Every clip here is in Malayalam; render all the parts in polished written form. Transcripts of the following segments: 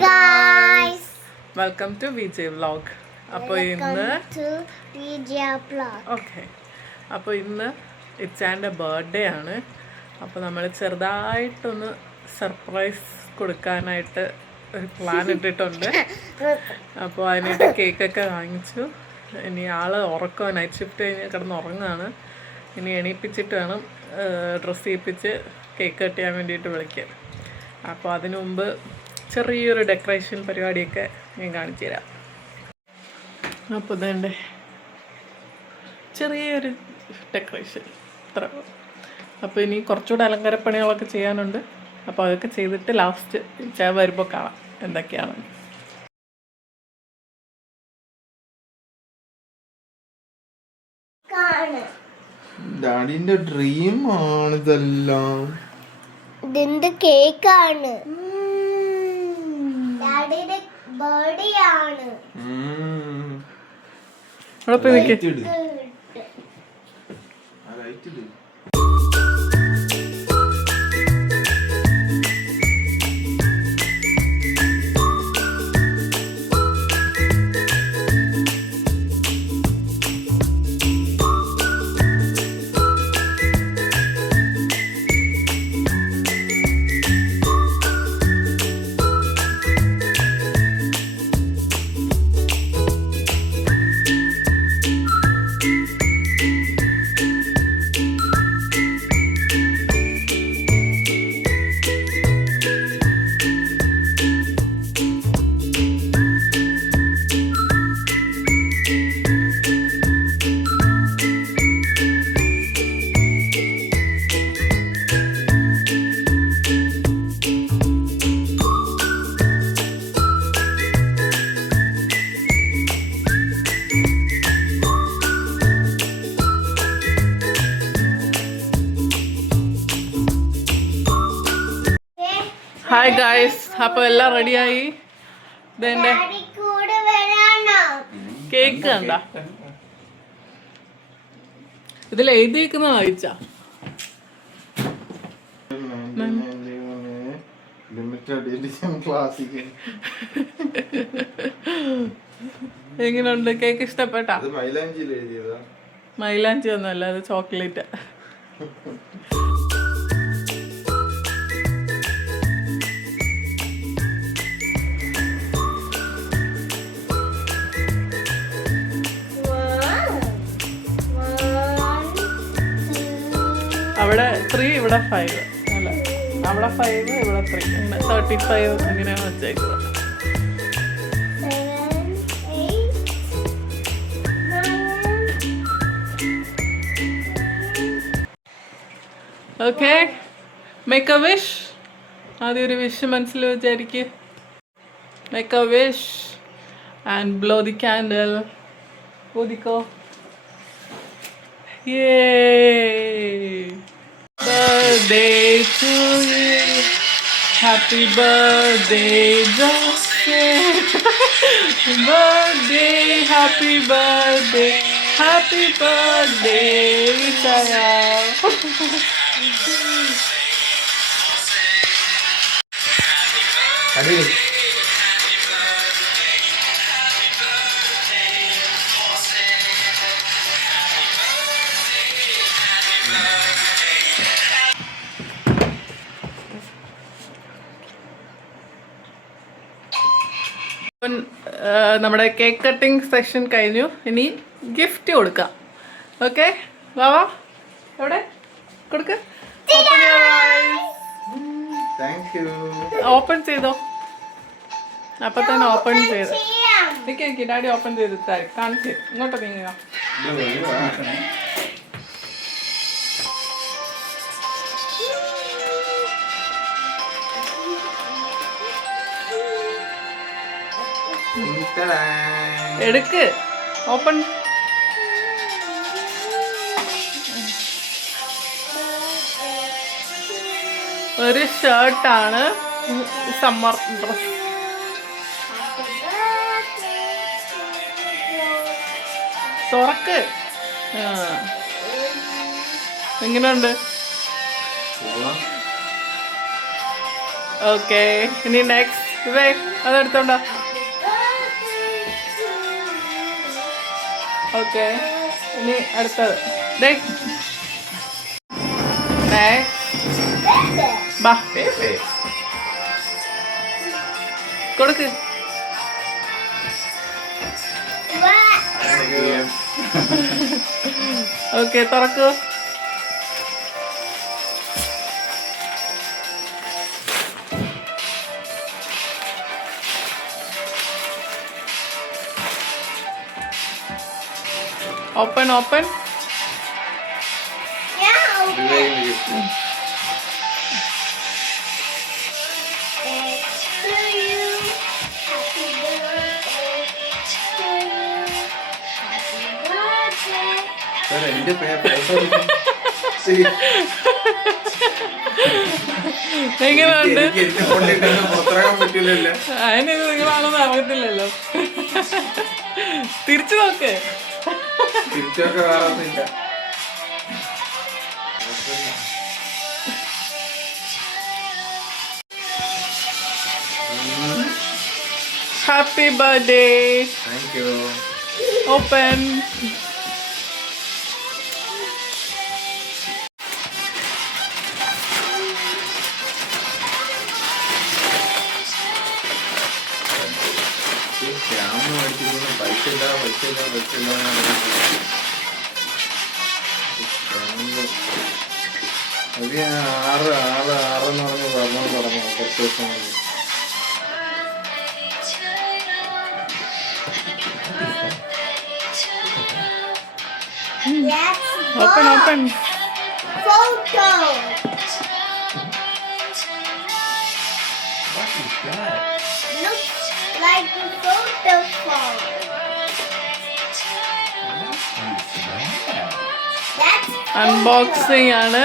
guys. Welcome to VJ Vlog. അപ്പോൾ ഇന്ന് ഓക്കെ അപ്പോൾ ഇന്ന് ഇച്ചാൻ്റെ ബർത്ത്ഡേ ആണ്. അപ്പോൾ നമ്മൾ ചെറുതായിട്ടൊന്ന് സർപ്രൈസ് കൊടുക്കാനായിട്ട് ഒരു പ്ലാൻ ഇട്ടിട്ടുണ്ട്. അപ്പോൾ അതിനായിട്ട് കേക്കൊക്കെ വാങ്ങിച്ചു. ഇനി ആൾ ഉറക്കം നൈറ്റ് ഷിഫ്റ്റ് കഴിഞ്ഞ് കിടന്ന് ഉറങ്ങുകയാണ്. ഇനി എണീപ്പിച്ചിട്ട് വേണം ഡ്രസ്സ് ചെയ്യിപ്പിച്ച് കേക്ക് കട്ട് ചെയ്യാൻ വേണ്ടിയിട്ട് വിളിക്കാൻ. അപ്പോൾ അതിനു മുമ്പ് ചെറിയൊരു ഡെക്കറേഷൻ പരിപാടിയൊക്കെ ഞാൻ കാണിച്ചു തരാം. അപ്പോൾ ഇതെൻ്റെ ചെറിയൊരു ഡെക്കറേഷൻ ഇത്ര. അപ്പോൾ ഇനി കുറച്ചുകൂടെ അലങ്കാരപ്പണികളൊക്കെ ചെയ്യാനുണ്ട്. അപ്പോൾ അതൊക്കെ ചെയ്തിട്ട് ലാസ്റ്റ് വരുമ്പോൾ കാണാം എന്തൊക്കെയാണ്. ഡാഡിന്റെ ഡ്രീം ആണിതെല്ലാം. ഇതിന്റെ കേക്കാണ്. ഡാഡിയുടെ ബർത്ത്ഡേ ആണ്. ഹായ് ഗായ്സ്, അപ്പോൾ എല്ലാം റെഡിയായി. ഇതെൻ്റെ കേക്ക് കണ്ട ഇതിൽ എഴുതിയിരിക്കുന്ന വായിച്ച എങ്ങനെയുണ്ട്? കേക്ക് ഇഷ്ടപ്പെട്ടാ? മൈലാഞ്ചി ഒന്നുമല്ല, അത് ചോക്ലേറ്റ്. അവിടെ 3 ഇവിടെ 5 അല്ല, അവിടെ 5 ഇവിടെ 3 അങ്ങനെ 35 അങ്ങനെയാണ് വെച്ചേക്കുന്നത്. Okay, make a wish. ആദ്യം ഒരു വിഷ് മനസ്സിൽ വിചാരിക്കുക. Make a wish and blow the candle. ഊതിക്കോ. Yay! Birthday to you. Happy birthday, Joseph. Birthday, happy birthday, happy birthday, Vichaya. Adi. നമ്മുടെ കേക്ക് കട്ടിങ് സെഷൻ കഴിഞ്ഞു. ഇനി ഗിഫ്റ്റ് കൊടുക്കാം. ഓക്കെ, വാവാ എവിടെ കൊടുക്ക. ഓപ്പൺ ചെയ്തോ. അപ്പൊ തന്നെ ഓപ്പൺ ചെയ്ത് എനിക്ക് ഡാഡി ഓപ്പൺ ചെയ്ത് കാണിച്ചു. ഇങ്ങോട്ട് നീങ്ങുക. എടുക്ക്, ഓപ്പൺ. ഒരു ഷർട്ടാണ്, സമ്മർ ഡ്രസ്. തുറക്ക്. എങ്ങനെയുണ്ട്? ഓക്കെ, ഇനി നെക്സ്റ്റ് ഇവേ അതെടുത്തോണ്ടോ. ഓക്കെ, ഇനി അടുത്തത് ബാ കൊടുക്ക്. ഓക്കെ, തുറക്കൂ. Open open. എന്റെ എങ്ങനെയുണ്ട്? പുറത്തിറങ്ങാൻ പറ്റില്ലല്ലോ. അതിനിത് നിങ്ങളാണെന്ന് അറിയത്തില്ലല്ലോ. തിരിച്ചു നോക്ക്. തിരിച്ചൊക്കെ വേറൊന്നുമില്ല. Happy birthday. Thank you. Open. Camera മേടിച്ചിരിക്കുന്ന പൈസ ഇല്ല. അത് ഞാൻ ആറെന്ന് പറഞ്ഞു കുറച്ച് ദിവസം കഴിഞ്ഞ്. Open open. Photo. Looks like a photo phone. That's unboxing ആണ്.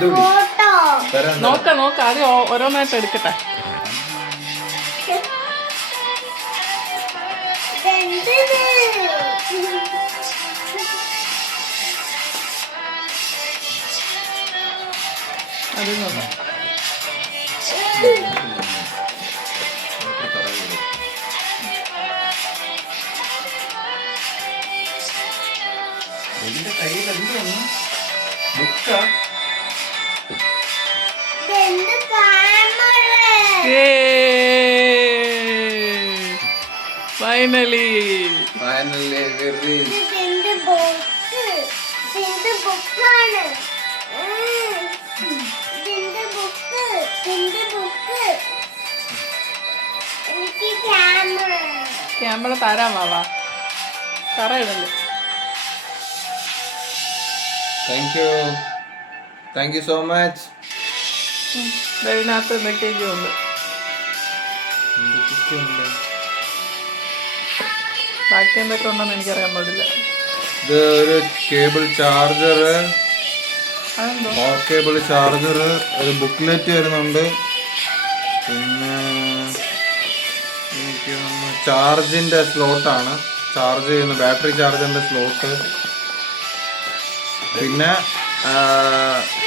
the photo. നോക്ക ആദ്യം ഓരോന്നായിട്ട് എടുക്കട്ടെ. അത് നോക്കാം. എന്റെ കയ്യിൽ എന്താണ് ബുക്കാ? ഫൈനലി ക്യാമറ തരാമാവാ. തറയിടല്ലേ. Thank you so much. ഇതിനകത്ത് എന്തൊക്കെയൊക്കെ ഉണ്ട്. ബാക്കി എന്തൊക്കെ ഉണ്ടെന്ന് എനിക്കറിയാൻ പാടില്ല. ഇത് ഒരു കേബിൾ ചാർജർ, അതെന്തോ പവർ കേബിൾ ചാർജർ, ഒരു ബുക്ക്ലെറ്റ് വരുന്നുണ്ട്. പിന്നെ എനിക്ക് ചാർജിന്റെ സ്ലോട്ടാണ്, ചാർജ് ചെയ്യുന്ന ബാറ്ററി ചാർജറിന്റെ സ്ലോട്ട്. പിന്നെ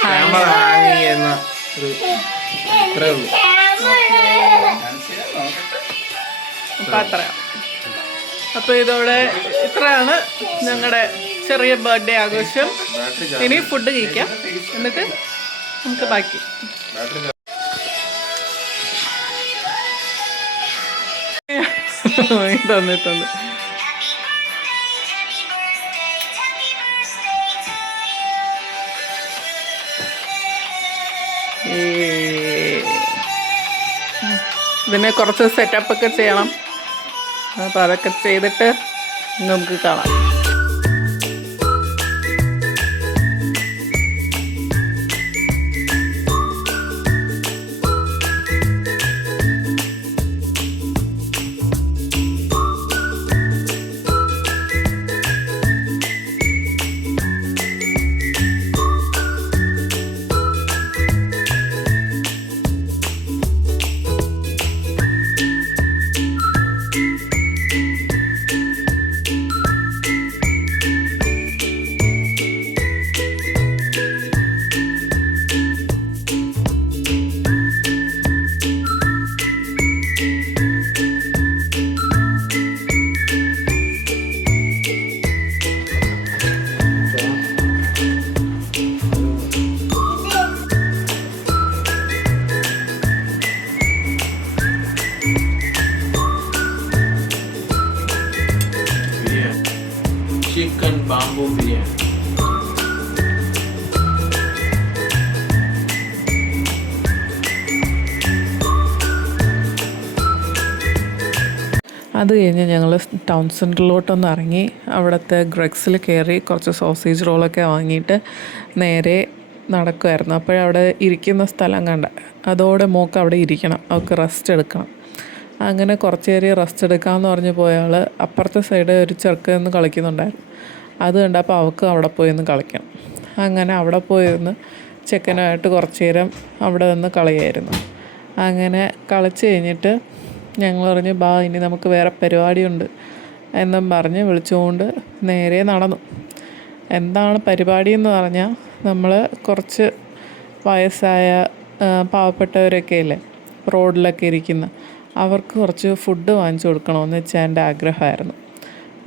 ക്യാമറ ഹാങ് ചെയ്യുന്ന ഒരു ഇത്രേ ഉള്ളൂ. അപ്പം അത്രയാ. അപ്പോൾ ഇതോടെ ഇത്രയാണ് ഞങ്ങളുടെ ചെറിയ ബർത്ത്ഡേ ആഘോഷം. ഇനി ഫുഡ് കഴിക്കാം, എന്നിട്ട് നമുക്ക് ബാക്കി. തന്നിട്ടുണ്ട്. ഇതിനെ കുറച്ച് സെറ്റപ്പൊക്കെ ചെയ്യണം. അപ്പോൾ അതൊക്കെ ചെയ്തിട്ട് നമുക്ക് കാണാം. അത് കഴിഞ്ഞ് ഞങ്ങൾ ടൗൺ സെൻറ്ററിലോട്ടൊന്ന് ഇറങ്ങി അവിടുത്തെ ഗ്രെക്സിൽ കയറി കുറച്ച് സോസേജ് റോളൊക്കെ വാങ്ങിയിട്ട് നേരെ നടക്കുമായിരുന്നു. അപ്പോഴവിടെ ഇരിക്കുന്ന സ്ഥലം കണ്ട അതോടെ മോൾക്ക് അവിടെ ഇരിക്കണം, അവൾക്ക് റെസ്റ്റ് എടുക്കണം. അങ്ങനെ കുറച്ച് നേരം റെസ്റ്റ് എടുക്കാമെന്ന് പറഞ്ഞ് പോയാൽ അപ്പുറത്തെ സൈഡ് ഒരു ചെറുക്കൻ നിന്ന് കളിക്കുന്നുണ്ടായിരുന്നു. അത് കണ്ടപ്പോൾ അവൾക്ക് അവിടെ പോയി ഒന്ന് കളിക്കണം. അങ്ങനെ അവിടെ പോയിരുന്ന് ചെക്കനുമായിട്ട് കുറച്ച് നേരം അവിടെ നിന്ന് കളിയായിരുന്നു. അങ്ങനെ കളിച്ച് കഴിഞ്ഞിട്ട് ഞങ്ങൾ പറഞ്ഞു ബാ ഇനി നമുക്ക് വേറെ പരിപാടിയുണ്ട് എന്നും പറഞ്ഞ് വിളിച്ചുകൊണ്ട് നേരെ നടന്നു. എന്താണ് പരിപാടി എന്ന് പറഞ്ഞാൽ നമ്മൾ കുറച്ച് വയസ്സായ പാവപ്പെട്ടവരൊക്കെ ഇല്ലേ റോഡിലൊക്കെ ഇരിക്കുന്ന അവർക്ക് കുറച്ച് ഫുഡ് വാങ്ങിച്ചു കൊടുക്കണമെന്ന് വെച്ചാൽ എൻ്റെ ആഗ്രഹമായിരുന്നു.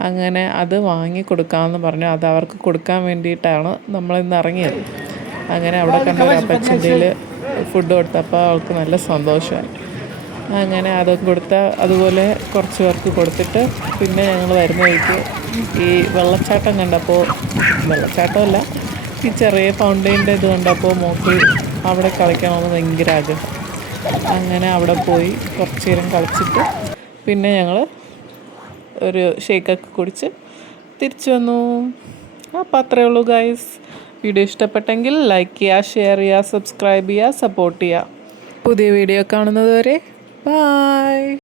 അങ്ങനെ അത് വാങ്ങി കൊടുക്കാമെന്ന് പറഞ്ഞു. അത് അവർക്ക് കൊടുക്കാൻ വേണ്ടിയിട്ടാണ് നമ്മളിന്ന് ഇറങ്ങിയത്. അങ്ങനെ അവിടെ കണ്ട ഒരു അപ്പച്ചൻ്റെയിൽ ഫുഡ് കൊടുത്തപ്പോൾ അവൾക്ക് നല്ല സന്തോഷമായി. അങ്ങനെ അതൊക്കെ കൊടുത്ത അതുപോലെ കുറച്ച് പേർക്ക് കൊടുത്തിട്ട് പിന്നെ ഞങ്ങൾ വരുന്ന വഴിക്ക് ഈ വെള്ളച്ചാട്ടം കണ്ടപ്പോൾ, വെള്ളച്ചാട്ടമല്ല ഈ ചെറിയ ഫൗണ്ടെയിൻ്റെ ഇത് കണ്ടപ്പോൾ മോക്ക് അവിടെ കളിക്കണമെന്ന് ഭയങ്കര ആഗ്രഹം. അങ്ങനെ അവിടെ പോയി കുറച്ച് നേരം കളിച്ചിട്ട് പിന്നെ ഞങ്ങൾ ഒരു ഷേക്കൊക്കെ കുടിച്ച് തിരിച്ചു വന്നു. അപ്പോൾ അത്രയേ ഉള്ളൂ ഗൈസ്. വീഡിയോ ഇഷ്ടപ്പെട്ടെങ്കിൽ ലൈക്ക് ചെയ്യുക, ഷെയർ ചെയ്യുക, സബ്സ്ക്രൈബ് ചെയ്യുക, സപ്പോർട്ട് ചെയ്യുക. പുതിയ വീഡിയോ കാണുന്നത് വരെ ബൈ.